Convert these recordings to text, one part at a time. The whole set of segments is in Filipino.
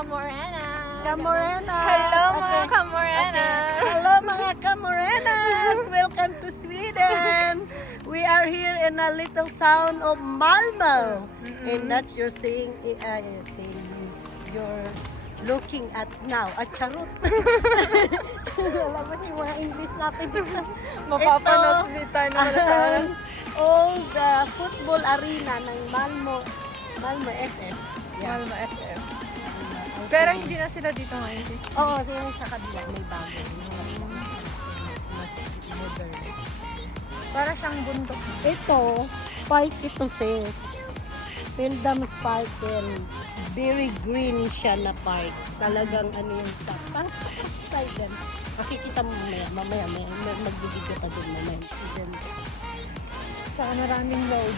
ka-Morena. Ka-Morena. Hello mga ka-Morena. Hello mga ka-Morenas. Welcome to Sweden. We are here in a little town of Malmö. And that's you're saying, you're looking at now. At charot. Alam mo yung mga English natin. Mapapanoslitan naman na saan. All the football arena ng Malmö FF. Malmö FF. Pero hindi na sila dito ngayon. Oo, yung sa kabila may bago. Mas modern. Para siyang bundok. Ito, park ito sis. Pindam Park and very green siya na park. Talagang ano yung sa side. Makikita mo mamaya magbibigyo pa din mamaya. Saka maraming road.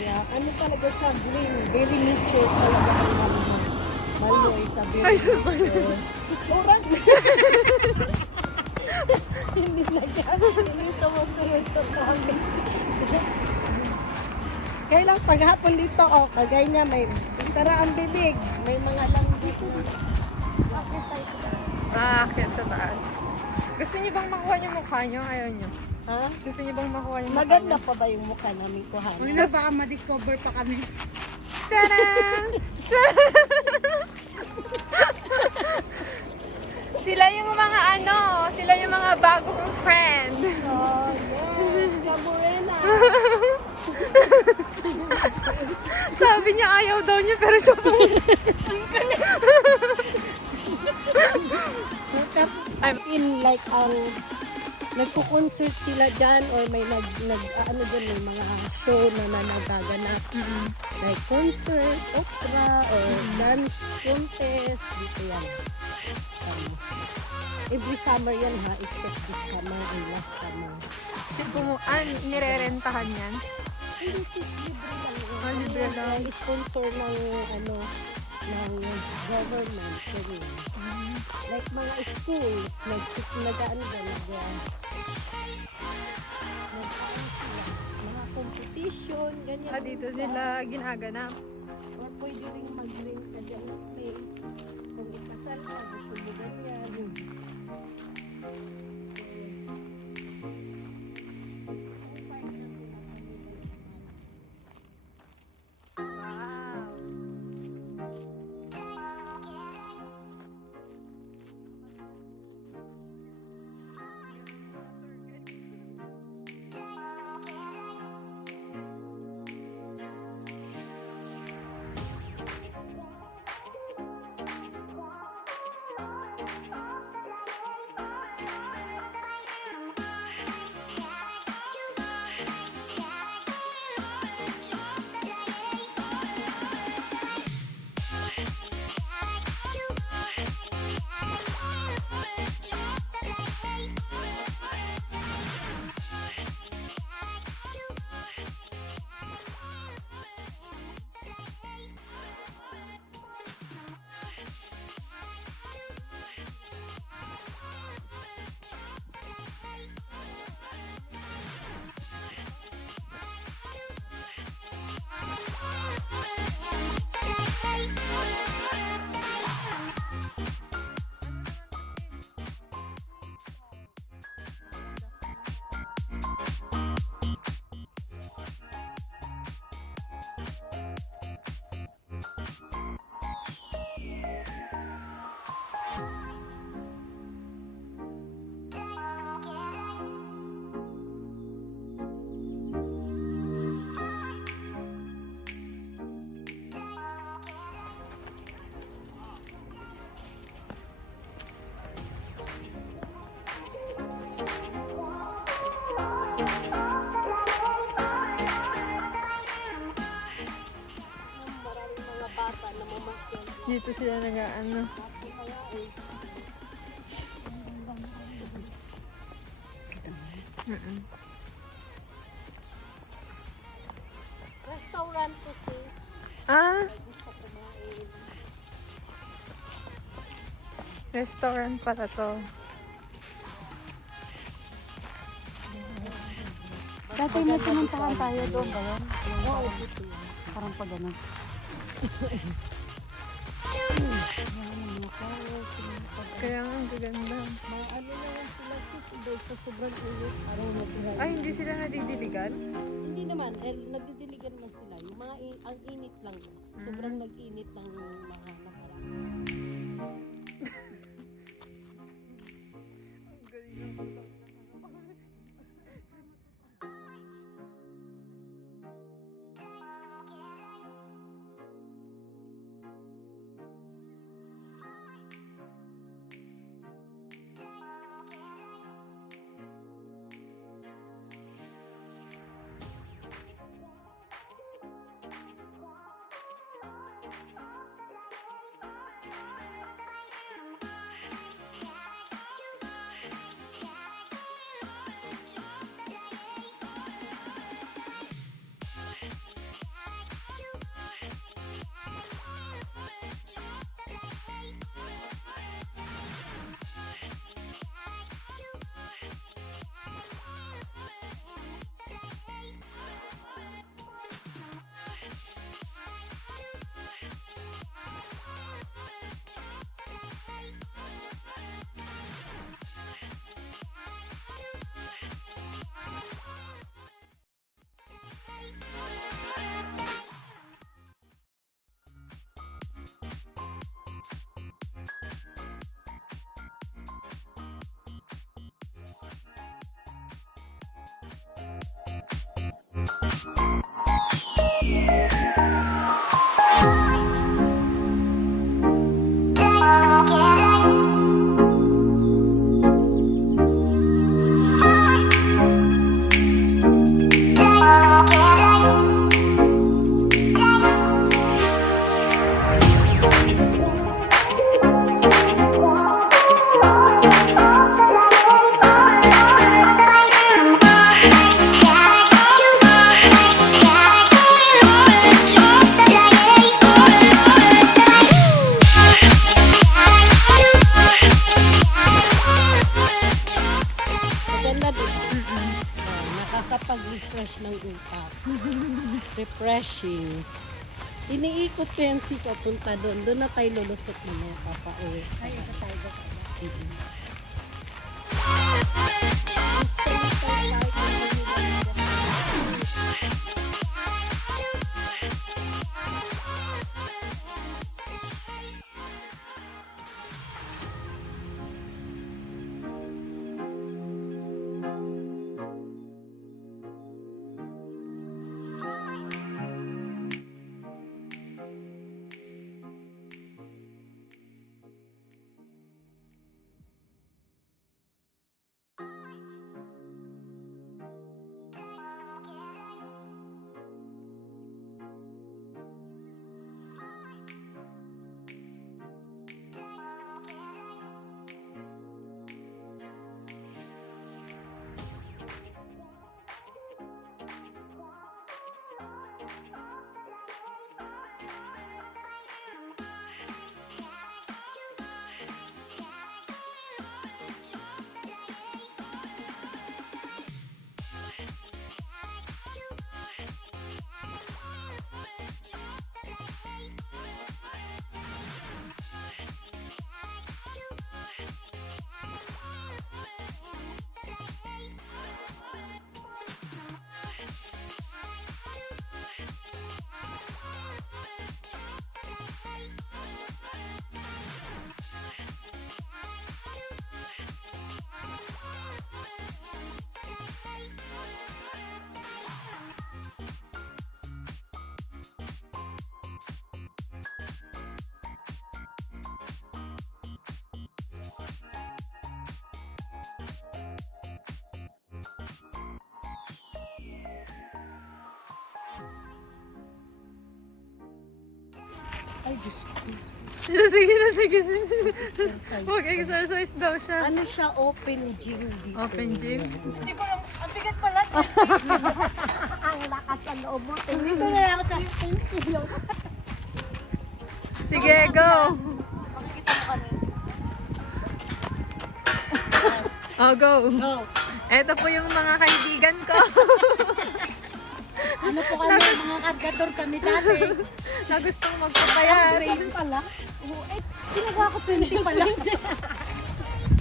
Yeah, ano talaga siya, green. Very nature talaga ang Malmö. Malmö is a very Ay, sus, nature. Oran! Hindi na yan. Hindi sa mga sa kami. Kaya lang paghapon dito, kagay niya may tara ang bibig. May mga langgit na. Akit sa taas. Gusto niyo bang makuha yung mukha niyo? Ayaw niyo. Ha? Gusto niyo bang makuha yung mukha Maganda niyo? pa ba yung mukha namin kuhanan? Huwag na baka ma-discover pa kami. Tada! Sila yung mga sila yung mga bagong friend. Oh, yes. Morena. Sabi niya ayaw daw niya pero siya I'm in like nagko-concert sila dyan or may ano dyan, may mga show na nagaganap. Like concert, opera, or dance contest. Dito yan. Every summer yan ha, except this summer and last summer. nirerentahan yan. Hindi, libre lang yun. Libre lang. Like, sponsor ng ng government. Ganyan. Like mga schools, nag-ano ba, mga competition, ganyan. Dito sila ginaganap. Or pwede rin mag-rent ka dyan ng place. Kung ikasal ka, gusto mo ganyan. Wow. Dito sila nag-ano. Restaurant to see. Gusto kumain. Restaurant pala to. Dati may pinuntahan tayo doon ba yun? Oo, dito yun. Parang pa ganun. Kaya nga, ang gaganda. Ano naman sila dahil sa sobrang init. Parang nag-dry. Ay, hindi sila nadidiligan? Hindi naman, nagdidiligan man sila. Yung mga ang init lang. Sobrang nag-init ng mga nakaraan. Nakakapag-refresh ng utak. Refreshing. Iniikot ko yan si papunta doon. Doon na tayo lulusot mo papauwi. Ay, ito tayo doon. Ay, Diyos ko. Sige na, sige. Exercise. Mag-exercise daw siya. Ano siya? Open gym dito. Open gym? Hindi ko lang, ang bigat pala. Ang lakas sa loob mo. Hindi ko na ako sa Sige, go! makikita mo kami. Oh, go! Go! Eto po yung mga kaibigan ko. Ano po kami, mga kargador kami dati. Na gustong magpapayat. Train pala. Oo, eh, Pinagawa ko 20 pa lang.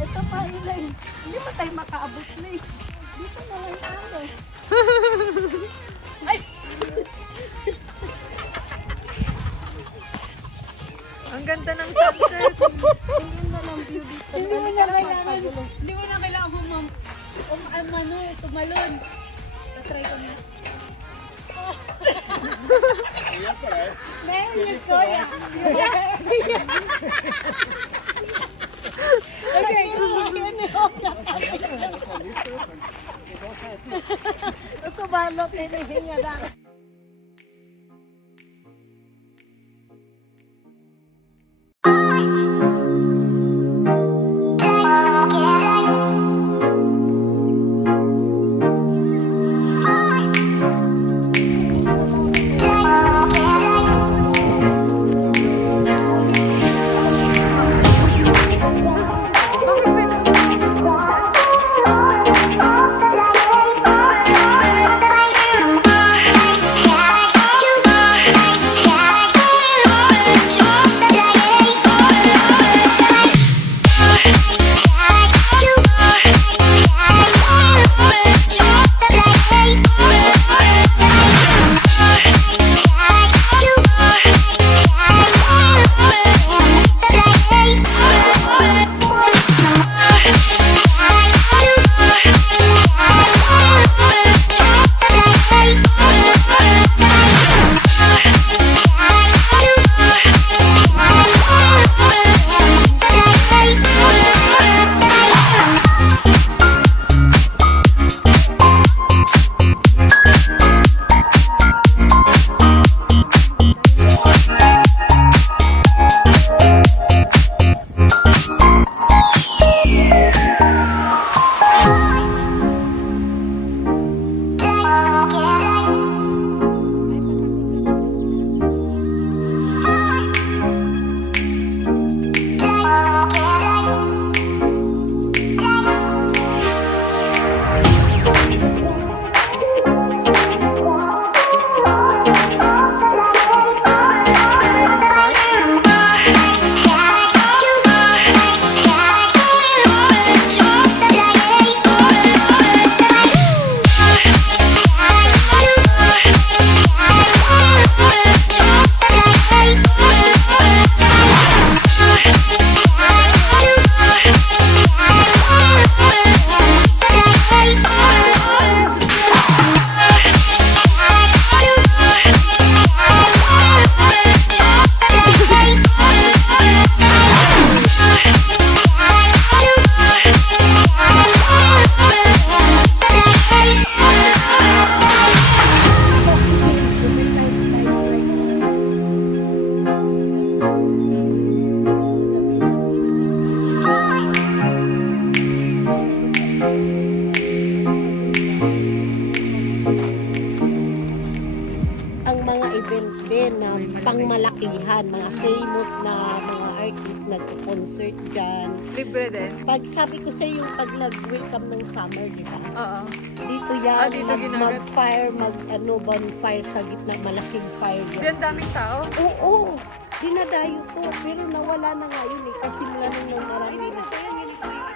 Ito pa ilan. Hindi pa tayo makaabot na eh. Dito na lang tayo. Ang ganda ng sunset. Ang ganda ng view dito. Hindi mo na kailangan tumalon. Tatry ko na. Meron yung soya. Okay. Subalot na hihinga na. pangmalakihan, mga famous na mga artist nag-concert dyan. Libre din. Pag sabi ko sa yung pag nag-welcome ng summer, di ba? Oo. Dito yan, Dito ginagat. mag-fire, bonfire sa gitna, malaking fire Di dyan. ang daming tao. Oo, dinadayo ko, pero nawala na ngayon eh, kasi mula nung marami na.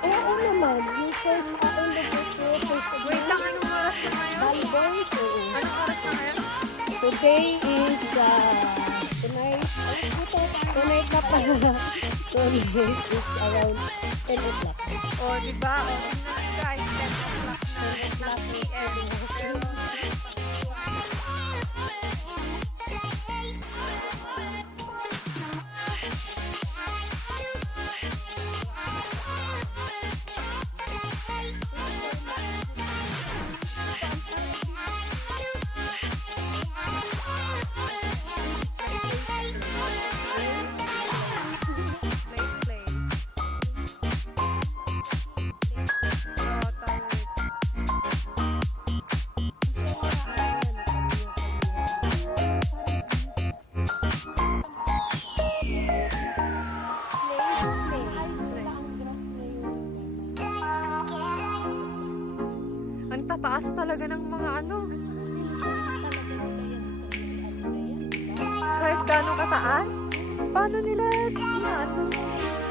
Oo naman, yung first ako na Wait lang, anong oras na ngayon? Balboy, oo. Anong oras na ngayon? Today is, tonight na pala. Tonight is around 10 o'clock. O, di ba? O, tingnan nyo guys, 10 o'clock na. 10 p.m. Pero, late place. Oh, tired. Ang tataas talaga ng mga ano. Kahit gano'ng kataas. Paano nila yan?